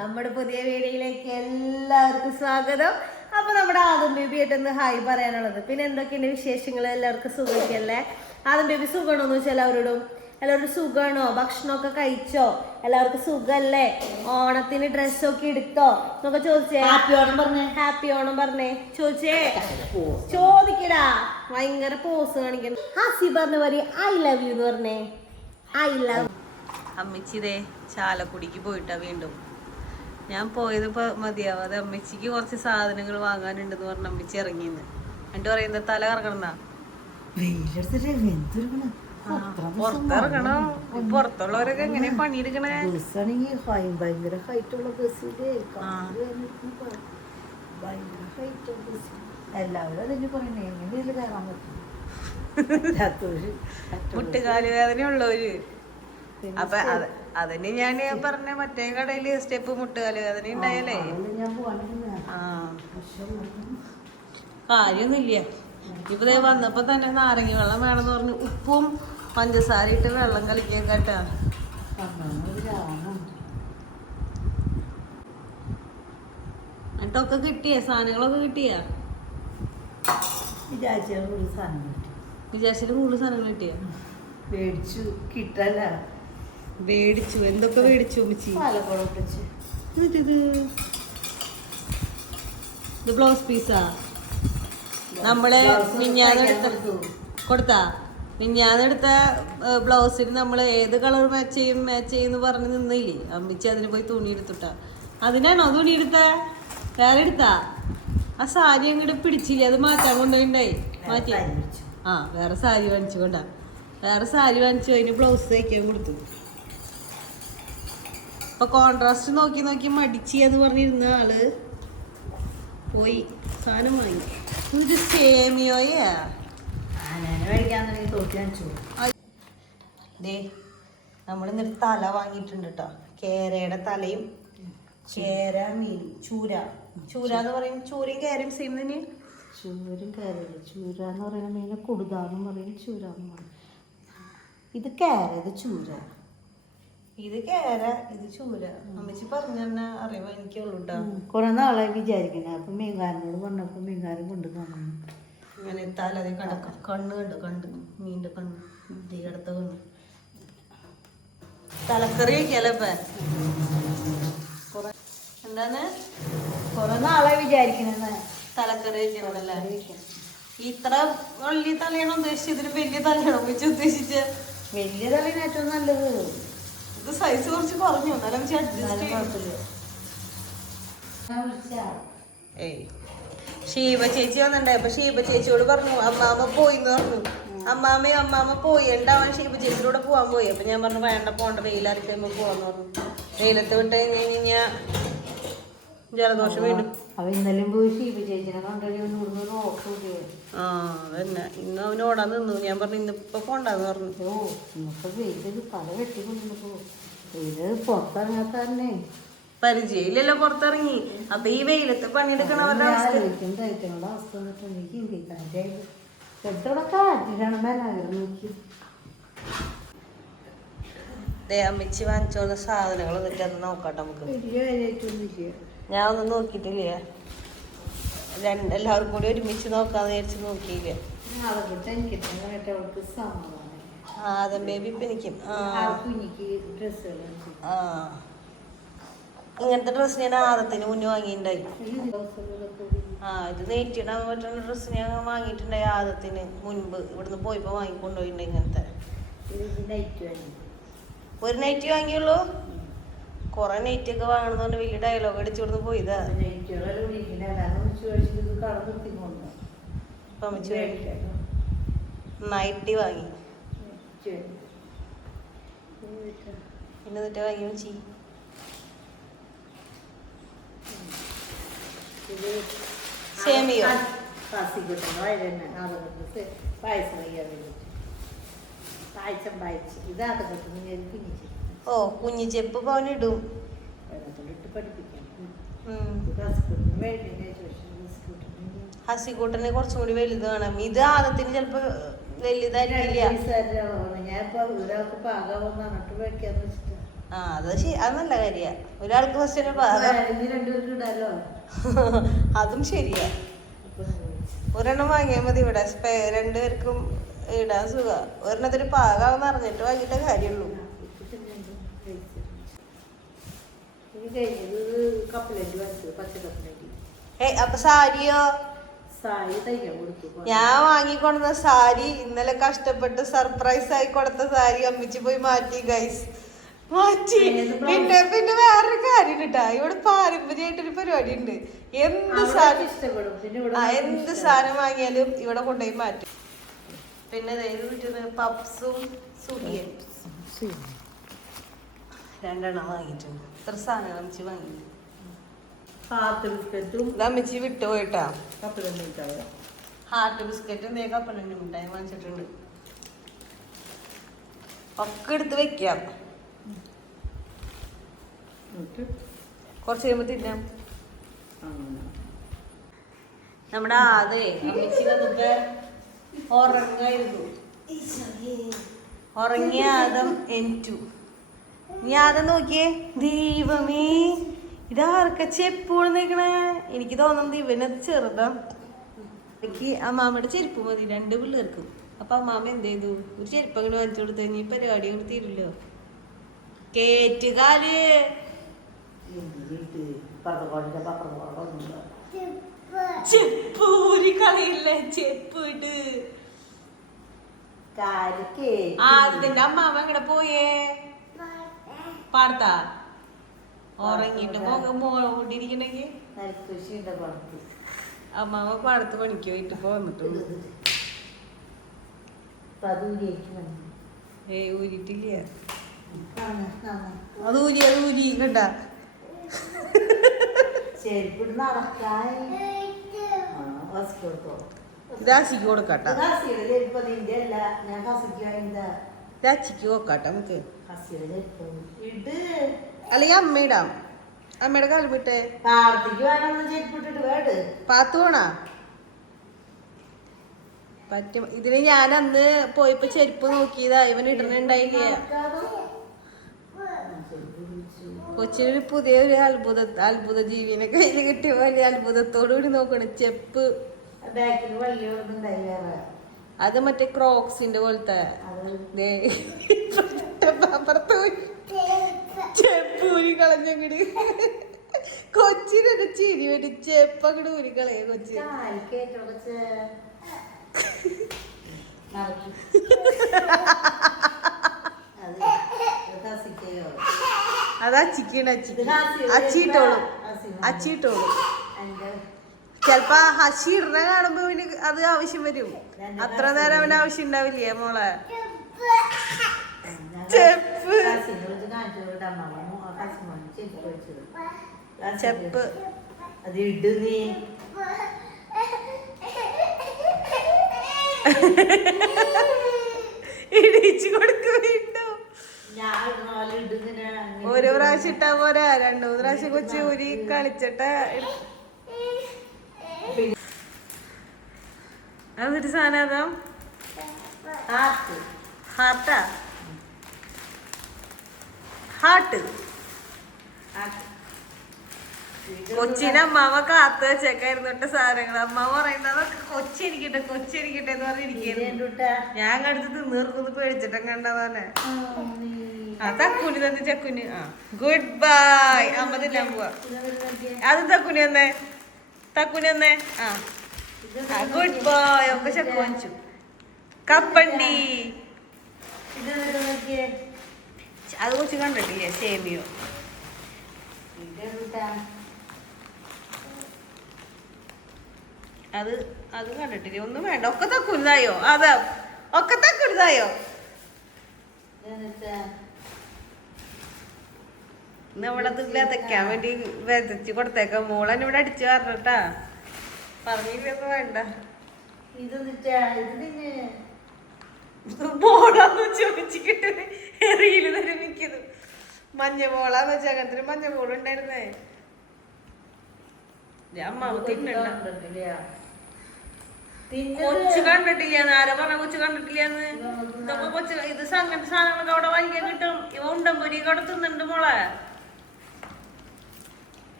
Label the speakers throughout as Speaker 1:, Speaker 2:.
Speaker 1: നമ്മുടെ പുതിയ വീഡിയോയിലേക്ക് എല്ലാവർക്കും സ്വാഗതം. അപ്പൊ നമ്മുടെ ആദം ബേബി ആയിട്ടൊന്ന് ഹായ് പറയാനുള്ളത്. പിന്നെ എന്തൊക്കെയുണ്ട് വിശേഷങ്ങൾ എല്ലാവർക്കും സുഖമൊക്കെയല്ലേ? ആദം ബേബി സുഖമാണോന്ന് വെച്ചാൽ എല്ലാവരോടും? എല്ലാവരും സുഖമാണോ? ഭക്ഷണമൊക്കെ കഴിച്ചോ? എല്ലാവർക്കും സുഖല്ലേ ഓണത്തിന് ഡ്രസ്സൊക്കെ എടുത്തോ? എന്നൊക്കെ ചോദിച്ചേ.
Speaker 2: ഹാപ്പി ഓണം പറഞ്ഞേ.
Speaker 1: ഹാപ്പി ഓണം പറഞ്ഞേ. ചോദിച്ചേ. ചോദിക്കടാ ഭയങ്കര പോസ് കാണിക്കണം ഹാസി പറഞ്ഞ പറയും ഐ ലവ് യു എന്ന് പറഞ്ഞേ. ഐ ലവ് അമ്മച്ചിതേ ചാലക്കുടിക്ക് പോയിട്ടാ വീണ്ടും. ഞാൻ പോയത് ഇപ്പൊ മതിയാവാതെ അമ്മച്ചിക്ക് കുറച്ച് സാധനങ്ങൾ വാങ്ങാനുണ്ടെന്ന് പറഞ്ഞ അമ്മച്ചി ഇറങ്ങിന്ന്. എന്നിട്ട് പറയുന്നത് തല കറങ്ങണ പുറത്തിറങ്ങണം. പുറത്തുള്ളവരൊക്കെ എങ്ങനെയാ പണിയെടുക്കണേ?
Speaker 2: ഭയങ്കര ഹൈറ്റുള്ള ബസ്സിൽ ഭയങ്കര ഹൈറ്റ് ബസ് എല്ലാവരും അതിന് കയറാൻ പറ്റും.
Speaker 1: മുട്ടുകാൽ വേദന ഉള്ളവര് അപ്പൊ അത് അതിന് ഞാൻ പറഞ്ഞ മറ്റേ കടയിൽ സ്റ്റെപ്പ് മുട്ടുകാൽ അതിന് ഉണ്ടായാലേ. ആ
Speaker 2: പക്ഷെ
Speaker 1: കാര്യമൊന്നുമില്ല ഇപ്പൊ ദേ വന്നപ്പോ തന്നെ നാരങ്ങ വെള്ളം വേണമെന്ന് പറഞ്ഞു. ഉപ്പും പഞ്ചസാര ഇട്ട് വെള്ളം കളിക്കാൻ കേട്ടാ എന്നിട്ടൊക്കെ കിട്ടിയ? സാധനങ്ങളൊക്കെ കിട്ടിയ?
Speaker 2: വിചാരിച്ച ഒരു സാധനം കിട്ടി.
Speaker 1: വിചാരിച്ചിട്ട് കൂടുതൽ സാധനങ്ങൾ കിട്ടിയ?
Speaker 2: മേടിച്ചു കിട്ടല്ല.
Speaker 1: മേടിച്ചു എന്തൊക്കെ മേടിച്ചു ഉമ്മച്ചി? എന്നിട്ടിത്? ഇത് ബ്ലൗസ് പീസാ? നമ്മൾ കൊടുത്താ. മിഞ്ഞാന്നെടുത്ത ബ്ലൗസിന് നമ്മൾ ഏത് കളർ മാച്ച് ചെയ്യും മാച്ച് ചെയ്യും എന്ന് പറഞ്ഞ് നിന്നില്ലേ? അമ്മിച്ചി അതിന് പോയി തുണി എടുത്തിട്ടാ. അതിനാണോ തുണി എടുത്ത? വേറെ എടുത്താ? ആ സാരി അങ്ങോട്ട് പിടിച്ചില്ലേ? അത് മാറ്റാൻ കൊണ്ടുപോയിണ്ടായി. മാറ്റി ആ വേറെ സാരി വാങ്ങിച്ചു കൊണ്ടാ. വേറെ സാരി വാങ്ങിച്ചു അതിന് ബ്ലൗസ് തയ്ക്കാൻ കൊടുത്തു. ഇപ്പൊ കോൺട്രാസ്റ്റ് നോക്കി നോക്കി മടിച്ചി എന്ന് പറഞ്ഞിരുന്ന ആൾ പോയി സാധനം വാങ്ങി. ഇത് സേമിയോയാ ദേ നമ്മൾ ഇന്നൊരു തല വാങ്ങിയിട്ടുണ്ട് കേട്ടോ കേരയുടെ തലയും കേര മീൻ ചൂര. ചൂര എന്ന് പറയും. ചൂരയും കേരയും സെയിം തന്നെ.
Speaker 2: ചൂരും കേരയും. ചൂര എന്ന് പറയുന്ന മീനെ കൊടുതാന്നും പറയും ചൂര എന്ന് പറയും. ഇത് കേര ഇത് ചൂര.
Speaker 1: ഇത് കേര ഇത് ചൂര. അമ്മച്ചി പറഞ്ഞ അറിവ് അറിയാം എനിക്കുള്ളൂ
Speaker 2: കുറെ നാളായി വിചാരിക്കണേ. അപ്പൊ മീൻകാരനോട് പറഞ്ഞപ്പോ മീൻകാരൻ കൊണ്ട് തന്നു
Speaker 1: ഇങ്ങനെ തല അതേ കടക്ക. കണ്ണ് കണ്ടു കണ്ട്. മീന്റെ കണ്ണ്. തീ കടത്ത കണ്ണ്. തലക്കറി വയ്ക്കാലോ ഇപ്പൊ? എന്താണ്
Speaker 2: കുറെ നാളായി വിചാരിക്കണെന്ന്
Speaker 1: തലക്കറി വെക്കണല്ലേ ഇത്ര വലിയ തലയാണോ ഉദ്ദേശിച്ചത്? ഇതിന് വലിയ തലയാണോ ഉദ്ദേശിച്ച്
Speaker 2: വലിയ തലയാണ് ഏറ്റവും നല്ലത്?
Speaker 1: ഇത് സൈസ് കുറച്ച് കുറഞ്ഞു. എന്നാലും വെച്ച് അഡ്ജസ്റ്റ് ഏയ്. ഷീബ ചേച്ചി വന്നിട്ടുണ്ടായി. അപ്പൊ ഷീബ ചേച്ചിയോട് പറഞ്ഞു അമ്മാമ്മ പോയി എന്ന് പറഞ്ഞു. അമ്മാമ്മയും അമ്മാമ്മ പോയി. ഉണ്ടാവാൻ ഷീബ ചേച്ചിയിലൂടെ പോവാൻ പോയി. അപ്പൊ ഞാൻ പറഞ്ഞു വേണ്ട പോണ്ട. വെയിലറിച്ച് കഴിയുമ്പോ പോവാന്ന് പറഞ്ഞു. വെയിലത്ത് വിട്ട് കഴിഞ്ഞ് കഴിഞ്ഞാ ജലദോഷം വീണ്ടും.
Speaker 2: അവ ഇന്നലെ പോയി ഷീബ ചേച്ചിനെ കണ്ടു കൂടി
Speaker 1: ആ അതന്നെ. ഇന്ന് അവന് ഓടാൻ നിന്നു. ഞാൻ പറഞ്ഞു ഇന്നിപ്പൊ പോണ്ടെന്ന് പറഞ്ഞു.
Speaker 2: ഓ ഇന്നത്തെ വെയിലൊരു പല വെട്ടിക്കൊണ്ടിരുന്നപ്പോ വെയിൽ പുറത്തിറങ്ങാത്ത തന്നെ
Speaker 1: പരിചയമില്ലല്ലോ പുറത്തിറങ്ങി. അപ്പൊ ഈ വെയിലത്ത് പണിയെടുക്കണവരുടെ അവസ്ഥ
Speaker 2: ആലോചിക്കുന്നത് ഏറ്റങ്ങളുടെ അവസ്ഥ എന്നിട്ടുണ്ടെങ്കിൽ ഇന്ത്യക്കാരുടെ എടുത്തോടെ കാറ്റിലാണ് മേലാകരം നോക്കി.
Speaker 1: ദേ അമ്മച്ചി വാങ്ങിച്ചോന്ന സാധനങ്ങൾ എന്നിട്ട് അത് നോക്കട്ടെ നമുക്ക്. ഞാൻ ഒന്നും നോക്കിയിട്ടില്ല? രണ്ട് എല്ലാവർക്കും കൂടി ഒരുമിച്ച് നോക്കാന്ന് വിചാരിച്ച് നോക്കിയില്ല? ആദം ബേബി ഇപ്പൊ എനിക്കും ആ ഇങ്ങനത്തെ ഡ്രസ്സ് ഞാൻ ആദത്തിന് മുന്നേ വാങ്ങിയിട്ടുണ്ടായി. ആ ഇത് നെയ്റ്റിടാൻ പറ്റുന്ന ഡ്രസ്സ് ഞാൻ വാങ്ങിയിട്ടുണ്ടായി ആദത്തിന് മുൻപ്. ഇവിടുന്ന് പോയിപ്പോ വാങ്ങിക്കൊണ്ടുപോയിട്ടുണ്ട് ഇങ്ങനത്തെ. ഒരു നൈറ്റ് വാങ്ങിയുള്ളൂ? കുറെ നെയ്റ്റ് ഒക്കെ വാങ്ങണമെന്നുണ്ട് വലിയ ഡയലോഗ് അടിച്ചു കൊടുത്ത് പോയതാ. നൈറ്റി വാങ്ങി. പിന്നെ എന്നിട്ട്? വാങ്ങി വെച്ചി സേമിയോ?
Speaker 2: പായസം പായസം പായച്ച്. ഇതാ കിട്ടുന്ന ഞാൻ കുഞ്ഞിച്ച്
Speaker 1: ഓ കുഞ്ഞി ചെപ്പ്
Speaker 2: പോനിടും
Speaker 1: ഹസിക്കൂട്ടനെ കുറച്ചും കൂടി വലുത് വേണം ഇത് ആദത്തിന് ചിലപ്പോ വലുതായിരിക്കില്ല ആ അത് അത് നല്ല കാര്യ. ഒരാൾക്ക് ഫസ്റ്റ് അതും ശരിയാ. ഒരെണ്ണം വാങ്ങിയാൽ മതി ഇവിടെ. രണ്ടുപേർക്കും ഇടാൻ സുഖ. ഒരെണ്ണത്തിന് പാകാവെന്ന് അറിഞ്ഞിട്ട് വാങ്ങിയിട്ടേ കാര്യമുള്ളൂ
Speaker 2: പച്ച
Speaker 1: അപ്പൊ സാരിയോ?
Speaker 2: സാരി തയ്ക്കാൻ കൊടുത്തു
Speaker 1: ഞാൻ വാങ്ങിക്കൊടുന്ന സാരി ഇന്നലെ കഷ്ടപ്പെട്ട് സർപ്രൈസ് ആയി കൊടുത്ത സാരി അമ്മിച്ച് പോയി മാറ്റി ഗൈസ് മാറ്റി? പിന്നെ പിന്നെ വേറൊരു കാര്യം കേട്ടാ ഇവിടെ പാരമ്പര്യമായിട്ടൊരു പരിപാടി ഉണ്ട് എന്ത് സാധനം എന്ത് സാധനം വാങ്ങിയാലും ഇവിടെ കൊണ്ടുപോയി മാറ്റും. പിന്നെ പപ്സും സുഖിയും രണ്ടെണ്ണം വാങ്ങിയിട്ടുണ്ട്. ഇത്ര സാധനങ്ങൾ അമ്മച്ചി വാങ്ങി
Speaker 2: ഹാർട്ട് ബിസ്ക്കറ്റും
Speaker 1: അമ്മച്ചി വിട്ടുപോയിട്ടാ
Speaker 2: കപ്പലണ്ടി ഇട്ടായ
Speaker 1: ഹാർട്ട് ബിസ്ക്കറ്റും ദേ കപ്പലണ്ടി മിഠായി വാങ്ങിച്ചിട്ടുണ്ട്. ഒക്കെ എടുത്ത് വെക്കാം. കുറച്ച് കഴിയുമ്പോൾ തിന്നാം. നമ്മുടെ അതെ അമ്മച്ചി വന്നിട്ട് ഉറങ്ങായിരുന്നു. ഉറങ്ങിയ ആദം എനിറ്റു നീ അത് നോക്കിയേ. ദൈവമേ ഇതാർക്കച്ചി എപ്പോഴും നിൽക്കണേ എനിക്ക് തോന്നുന്നത് ഇവനത് ചെറുതാ. എനിക്ക് അമ്മാമ്മയുടെ ചെരുപ്പ് മതി രണ്ട് പിള്ളേർക്കും. അപ്പൊ അമ്മാമ്മ എന്ത് ചെയ്തു? ഒരു ചെരുപ്പ് അങ്ങനെ വാങ്ങിച്ചു കൊടുത്തു നീ പരിപാടി കൊണ്ട് തീരില്ലോ
Speaker 2: കേറ്റുകാൽ.
Speaker 1: ചെപ്പ്. ഒരു കളയില്ല. ചെപ്പ് ഇട്ട് ആദ്യത്തിന്റെ അമ്മാവ എങ്ങടെ പോയേ? പാടത്താ ഉറങ്ങിട്ട്
Speaker 2: പടത്ത്
Speaker 1: അമ്മാവ പാടത്ത് പണിക്ക് പോയിട്ട്
Speaker 2: പതുരിയേക്ക്
Speaker 1: ഏയ് ഊരിട്ടില്ല. അത് ഊരി അത് ഊരി കണ്ട രാശിക്ക് കൊടുക്കട്ടെ. രാശിക്ക് കൊടുക്കട്ടെ നമുക്ക്. അല്ലെങ്കിൽ അമ്മ ഇടാം. അമ്മയുടെ
Speaker 2: വേട്
Speaker 1: പാത്തു പോണാ? പറ്റും. ഇതിന് ഞാൻ അന്ന് പോയപ്പോ ചെരുപ്പ് നോക്കിയതാ. ഇവൻ ഇടണുണ്ടായില്ല കൊച്ചിനൊരു പുതിയൊരു അത്ഭുത അത്ഭുത ജീവിനെ കയ്യിൽ കിട്ടിയ വലിയ അത്ഭുതത്തോടു കൂടി നോക്കണം. ചെപ്പ്. അത് മറ്റേ ക്രോക്സിന്റെ പോലത്തെ. അപ്പുറത്ത് പോയി. ചെപ്പ് ഊരി കളഞ്ഞങ്ങട് കൊച്ചിനൊരു ചിരി വേണ്ടി ചെപ്പ് അങ്ങോട്ട് ഊരി കളയ കൊച്ചി.
Speaker 2: അതാ
Speaker 1: ചിക്കണ അച്ചിക്കാണ് അച്ചി. അച്ചിട്ടോളും. അച്ചിട്ടോളും. ചെലപ്പോ ഹസി ഇടണ കാണുമ്പോ പിന്നെ അത് ആവശ്യം വരും. അത്ര നേരം അവന് ആവശ്യം ഉണ്ടാവില്ലേ മോളെ? ചെപ്പ്. ചെപ്പ്.
Speaker 2: അത് ഇട് നീ.
Speaker 1: ഇടിച്ചു കൊടുക്കും വീണ്ടും.
Speaker 2: ഞാൻ ഇടുന്ന പോലെ ഇടുന്നില്ല
Speaker 1: ഒരു പ്രാവശ്യം ഇട്ടാ പോരാ. രണ്ടു മൂന്ന് പ്രാവശ്യം കൊച്ചു ഊരി കളിച്ചിട്ട് അതൊരു സാധനം
Speaker 2: ഹാർട്ട്?
Speaker 1: ഹാർട്ടാ കൊച്ചിനമ്മാവ കാത്തു വെച്ചേക്കായിരുന്നു കേട്ടോ സാധനങ്ങൾ. അമ്മാവ പറയുന്നതൊക്കെ കൊച്ചിരിക്കട്ടെ കൊച്ചിരിക്കട്ടെ എന്ന് പറഞ്ഞിരിക്കുന്നു. ഞാൻ കടുത്ത് തിന്നീർക്കുന്ന് പേടിച്ചിട്ടും കണ്ടതാണ്. ആ തക്കുനി തന്നെ ചക്കുനി ആ ഗുഡ് ബൈ അമ്മ തിന്നാൻ പോവാ. അത് തക്കുനി തന്നെ. തക്കുനി തന്നെ. ആ. ഗുഡ് ബൈ ഒക്കെ ചക്കു വാങ്ങിച്ചു. കപ്പണ്ടി. അത് കൊച്ചു കണ്ടിട്ടില്ലേ? സേമിയോ അത് അത് കണ്ടിട്ടില്ലേ? ഒന്നും വേണ്ട. ഒക്കെ തക്കുരുതായോ? അതാ ഒക്കെ തക്കുരുതായോ? നമ്മളത് വിതയ്ക്കാൻ വേണ്ടി വിതച്ച് കൊടുത്തേക്ക. മോളൻ ഇവിടെ അടിച്ചു പറഞ്ഞിട്ടാ പറഞ്ഞില്ലൊക്കെ വേണ്ട.
Speaker 2: ഇത് ഇതിന്
Speaker 1: മോളാന്ന് ചോദിച്ചിട്ട് റീൽ നിർമ്മിക്കുന്നു മഞ്ഞ ബോളാന്ന് വെച്ചാൽ അങ്ങനത്തെ മഞ്ഞ ബോളുണ്ടായിരുന്നേ അമ്മാവ് കൊച്ചു കണ്ടിട്ടില്ല ആരോ പറഞ്ഞ കൊച്ചു കണ്ടിട്ടില്ലാന്ന്? ഇതൊക്കെ കൊച്ചു ഇത് അങ്ങനത്തെ സാധനങ്ങളൊക്കെ അവിടെ വാങ്ങിക്കാൻ കിട്ടും. ഇവ പൊരി അവിടെ തിന്നുണ്ട് മോളെ.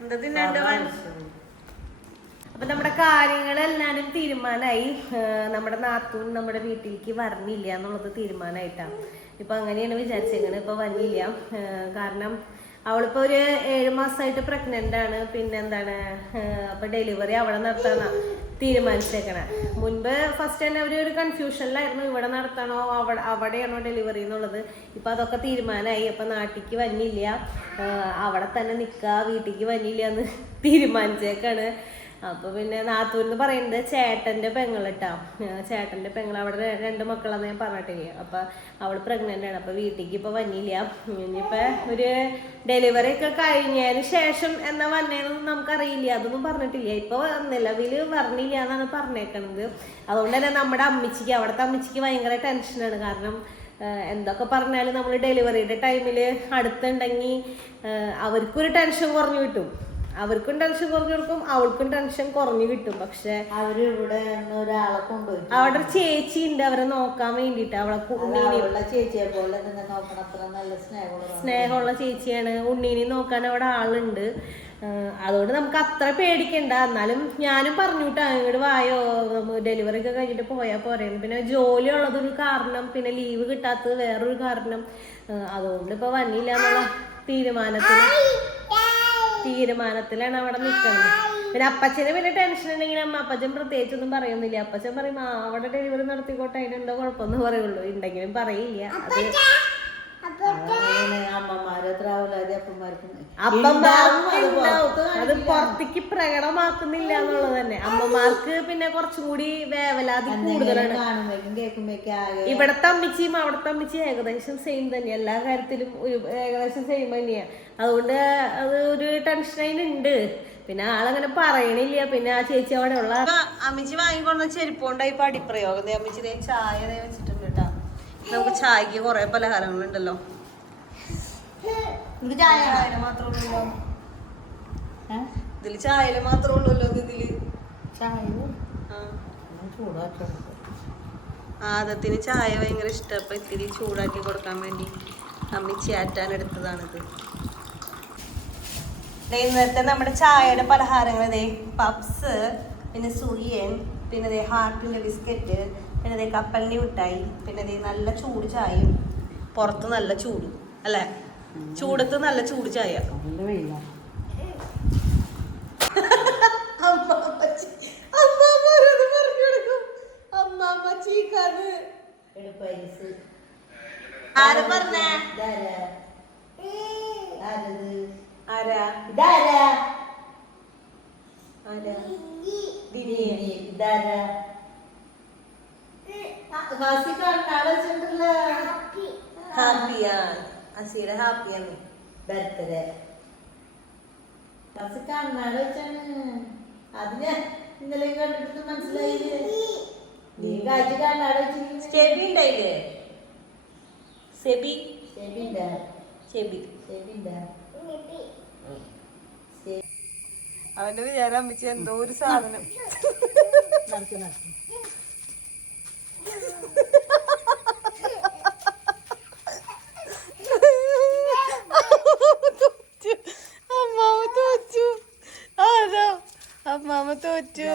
Speaker 1: എന്താ തിന്നണ്ട്
Speaker 3: അപ്പൊ നമ്മുടെ കാര്യങ്ങളെല്ലാരും തീരുമാനമായി നമ്മുടെ നാത്തൂൻ നമ്മുടെ വീട്ടിലേക്ക് വരണില്ല എന്നുള്ളത് തീരുമാനമായിട്ടാ ഇപ്പൊ അങ്ങനെയാണ് വിചാരിച്ചേക്കണത് ഇപ്പൊ വന്നില്ല. കാരണം അവളിപ്പോ ഒരു ഏഴ് മാസമായിട്ട് പ്രഗ്നന്റ് ആണ്. പിന്നെ എന്താണ്? അപ്പോൾ അപ്പൊ ഡെലിവറി അവിടെ നടത്താനാ തീരുമാനിച്ചേക്കണ. മുൻപ് ഫസ്റ്റ് തന്നെ അവർ ഒരു കൺഫ്യൂഷനിലായിരുന്നു ഇവിടെ നടത്തണോ? അവിടെ അവിടെയാണോ ഡെലിവറി എന്നുള്ളത്. ഇപ്പൊ അതൊക്കെ തീരുമാനമായി അപ്പൊ നാട്ടിക്ക് വന്നില്ല. അവിടെ തന്നെ നിക്ക. വീട്ടിലേക്ക് വന്നില്ല എന്ന് തീരുമാനിച്ചേക്കാണ്. അപ്പൊ പിന്നെ നാത്തൂർ എന്ന് പറയുന്നത് ചേട്ടന്റെ പെങ്ങളിട്ടാ. ചേട്ടന്റെ പെങ്ങൾ അവിടെ രണ്ട് മക്കളാന്ന് ഞാൻ പറഞ്ഞിട്ടില്ലേ. അപ്പൊ അവൾ പ്രഗ്നന്റ് ആണ്. അപ്പൊ വീട്ടിലേക്ക് ഇപ്പൊ വന്നില്ല. ഇനിയിപ്പൊ ഒരു ഡെലിവറി ഒക്കെ കഴിഞ്ഞതിന് ശേഷം എന്നാ വന്നേന്നൊന്നും നമുക്കറിയില്ല. അതൊന്നും പറഞ്ഞിട്ടില്ല. ഇപ്പൊ നിലവിൽ പറഞ്ഞില്ല എന്നാണ് പറഞ്ഞേക്കണത്. അതുകൊണ്ട് തന്നെ നമ്മുടെ അമ്മച്ചിക്ക് അവിടുത്തെ അമ്മച്ചിക്ക് ഭയങ്കര ടെൻഷനാണ് കാരണം എന്തൊക്കെ പറഞ്ഞാലും നമ്മൾ ഡെലിവറിയുടെ ടൈമിൽ അടുത്തുണ്ടെങ്കിൽ അവർക്കൊരു ടെൻഷൻ കുറഞ്ഞു കിട്ടും. അവർക്കും ടെൻഷൻ കുറഞ്ഞു കൊടുക്കും അവൾക്കും ടെൻഷൻ കുറഞ്ഞു കിട്ടും. പക്ഷെ
Speaker 2: അവർ ഇവിടെ ഒരാളെ കൊണ്ടുപോയി
Speaker 3: അവിടെ ഒരു ചേച്ചി ഉണ്ട് അവരെ നോക്കാൻ വേണ്ടിട്ട് അവളെ ഉണ്ണീനെയുള്ള ഉണ്ണീനെ
Speaker 2: ചേച്ചിയെ പോലെ തന്നെ നോക്കണം. അത്ര നല്ല സ്നേഹമുള്ള
Speaker 3: സ്നേഹമുള്ള ചേച്ചിയാണ്. ഉണ്ണീനെ നോക്കാൻ അവിടെ ആളുണ്ട്. അതുകൊണ്ട് നമുക്ക് അത്ര പേടിക്കണ്ട. എന്നാലും ഞാനും പറഞ്ഞു കേട്ടോ ഇങ്ങോട്ട് വായോ ഡെലിവറി ഒക്കെ കഴിഞ്ഞിട്ട് പോയാൽ പോരേന്ന്. പിന്നെ ജോലി ഉള്ളതൊരു കാരണം പിന്നെ ലീവ് കിട്ടാത്തത് വേറൊരു കാരണം. അതുകൊണ്ട് ഇപ്പൊ വന്നില്ല എന്നുള്ള തീരുമാനത്തിൽ തീരുമാനത്തിലാണ് അവിടെ നിൽക്കുന്നത് പിന്നെ അപ്പച്ചന് പിന്നെ ടെൻഷൻ ഉണ്ടെങ്കിൽ അമ്മ അപ്പച്ചൻ പ്രത്യേകിച്ചൊന്നും പറയുന്നില്ല. അപ്പച്ചൻ പറയും അവിടെ ഡെലിവറി നടത്തിക്കോട്ടെ അതിനെന്തോ കുഴപ്പമൊന്നും പറയുള്ളൂ. ഉണ്ടെങ്കിലും പറയില്ല. അത്
Speaker 2: അമ്മമാര് എത്ര അവലാതി അപ്പന്മാർക്ക്
Speaker 3: അത് പുറത്തേക്ക് പ്രകടമാക്കുന്നില്ല എന്നുള്ളത് തന്നെ. അമ്മമാർക്ക് പിന്നെ കുറച്ചും കൂടി വേവലാതി കൂടുതലാണ്. ഇവിടത്തെ അമ്മച്ചിയും അവിടത്തെ അമ്മച്ചിയും ഏകദേശം സെയിം തന്നെ. എല്ലാ കാര്യത്തിലും ഒരു ഏകദേശം സെയിം തന്നെയാണ് അതുകൊണ്ട് അത് ഒരു ടെൻഷൻ അതിനുണ്ട്. പിന്നെ ആളങ്ങനെ പറയണില്ല. പിന്നെ ആ ചേച്ചി അവിടെ ഉള്ള
Speaker 1: അമ്മച്ചി വാങ്ങിക്കൊണ്ട ചെരുപ്പുണ്ടായി ഇപ്പൊ അടിപ്രയോഗം. അമ്മച്ചി ദേ ചായ ദേ വെച്ചിട്ടുണ്ട് കേട്ടാ. നമുക്ക് ചായക്ക് കുറെ പലഹാരങ്ങളുണ്ടല്ലോ. ഇത് ചായ മാത്രമേ ഉള്ളൂ ഇതിൽ ചായയിൽ മാത്രമേ ഉള്ളൂല്ലോ ഇതിൽ?
Speaker 2: ചായ
Speaker 1: ആ.
Speaker 2: ചൂടാക്കണം
Speaker 1: ആദത്തിന് ചായ ഭയങ്കര ഇഷ്ടം. അപ്പൊ ഇത്തിരി ചൂടാക്കി കൊടുക്കാൻ വേണ്ടി അമ്മി ചേറ്റാൻ എടുത്തതാണിത്. ഇന്നത്തെ നമ്മുടെ ചായയുടെ പലഹാരങ്ങൾ ദേ പപ്സ് പിന്നെ സുയൻ പിന്നെ ദേ ഹാർട്ടിന്റെ ബിസ്ക്കറ്റ് പിന്നെ ദേ കപ്പലിന്റെ മിഠായി പിന്നെ ദേ നല്ല ചൂട് ചായയും. പുറത്ത് നല്ല ചൂട് അല്ലേ? ചൂടത്ത് നല്ല ചൂട് ചായ ആരാ പറഞ്ഞേ?
Speaker 2: ഇതാരാ?
Speaker 1: അസീടെ ഹാപ്പിയാണ്
Speaker 2: ബർത്ത്ഡേ ഹാസി കണ്ണാട് വെച്ചാണ്. അതിന് ഇന്നലെ കണ്ടിട്ട് മനസ്സിലായില്ലേ? നീ കാഴ്ച കണ്ണാട് വെച്ചിരിക്കുന്നു.
Speaker 1: സ്റ്റെബി ഉണ്ടായില്ലേ? സെബി
Speaker 2: ശരിണ്ടാ
Speaker 1: സെബി സെബി
Speaker 2: ശരിണ്ടാ
Speaker 1: അവന്റെ വിചാരം അമ്മച്ചി എന്തോ ഒരു സാധനം.
Speaker 2: നടക്കും നടക്ക്
Speaker 1: അമ്മാമ തോറ്റു ആരാ അമ്മാമ തോറ്റു.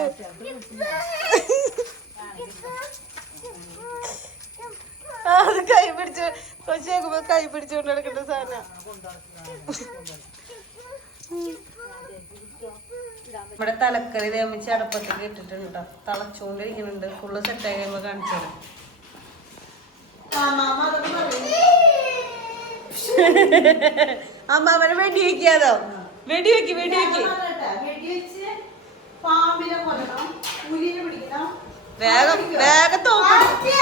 Speaker 1: അത് കൈ പിടിച്ചു കൊച്ചേക്കുമ്പോ കൈ പിടിച്ചുകൊണ്ട് നടക്കേണ്ട സാധനം. നമ്മുടെ തലക്കറി തേമിച്ച് അടപ്പത്തേക്ക് ഇട്ടിട്ടുണ്ട് തളച്ചുകൊണ്ടിരിക്കുന്നുണ്ട് ഫുള്ള് സെറ്റായി കഴിയുമ്പോ കാണിച്ചത് അമ്മാമനെ വെടി വെക്കാതോ വെടി
Speaker 2: പാമ്പിനെ കൊല്ലണം പുലിനെ പിടിക്കണം
Speaker 1: വേഗം വേഗം തോക്ക്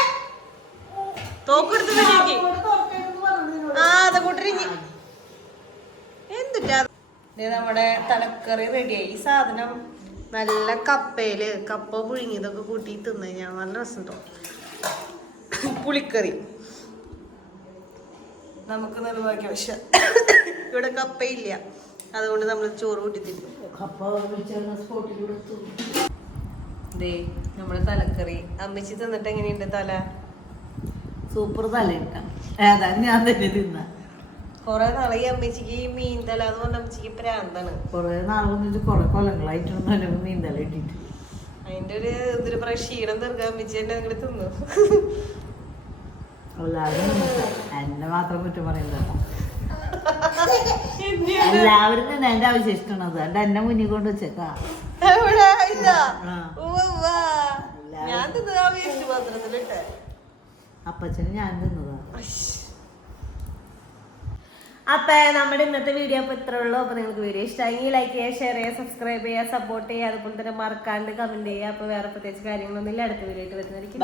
Speaker 1: തോക്കെടുത്ത്
Speaker 2: നിന്നോട്.
Speaker 1: ആ അതെ കൂട്ടരിഞ്ഞ് എന്തുട്ടാ? നമ്മുടെ തലക്കറി റെഡിയായി ഈ സാധനം നല്ല കപ്പയിൽ കപ്പ പുഴുങ്ങിയതൊക്കെ കൂട്ടി തിന്നു കഴിഞ്ഞാൽ നല്ല രസം രസമുണ്ടോ പുളിക്കറി. നമുക്ക് നിർഭാഗ്യം പക്ഷെ ഇവിടെ കപ്പയില്ല. അതുകൊണ്ട് നമ്മൾ ചോറ് കൂട്ടി തിന്നും ദേ നമ്മുടെ തലക്കറി. അമ്മച്ചി തിന്നിട്ട് എങ്ങനെയുണ്ട് തല?
Speaker 2: സൂപ്പർ തല ഏതാ ഞാൻ തന്നെ തിന്ന.
Speaker 1: കൊറേ നാളായി അമ്മച്ചിക്ക് ഈ മീൻ തല എന്ന് പറഞ്ഞ അമ്മച്ചിക്ക് പ്രാന്താണ്.
Speaker 2: കൊറേ വന്നിട്ട് കൊറേ കൊല്ലങ്ങളായിട്ടുണ്ടല്ലോ മീൻ തല ഇട്ടിട്ട്.
Speaker 1: അതിന്റെ ഒരു ഇതൊരു പറയാ ക്ഷീണം തീർക്കാൻ അമ്മച്ചി എന്നെ അങ്ങോട്ട് തിന്നു.
Speaker 2: എല്ലാവരും. എന്നെ മാത്രം കുറ്റം പറയുന്നത് എല്ലാവരും എന്റെ അവശേഷിക്കണത് അതുകൊണ്ട് എന്നെ മുന്നിൽ കൊണ്ട് വെച്ചേക്കാ.
Speaker 1: ഞാൻ തിന്നതാ വേസ്റ്റ് പാത്രത്തിലിട്ടെ.
Speaker 2: അപ്പച്ചന് ഞാൻ തിന്നതാ.
Speaker 3: അപ്പൊ നമ്മുടെ ഇന്നത്തെ വീഡിയോ അപ്പൊ ഇത്രേ ഉള്ളൂ. അപ്പൊ നിങ്ങൾക്ക് വീഡിയോ ഇഷ്ടമായി ലൈക്ക് ചെയ്യുക ഷെയർ ചെയ്യുക സബ്സ്ക്രൈബ് ചെയ്യുക സപ്പോർട്ട് ചെയ്യുക അതുപോലെ തന്നെ മറക്കാണ്ട് കമന്റ് ചെയ്യുക. അപ്പൊ വേറെ പ്രത്യേകിച്ച് കാര്യങ്ങളൊന്നും ഇല്ല. അടുത്ത വീഡിയോ ആയിട്ട് വരുന്നതായിരിക്കും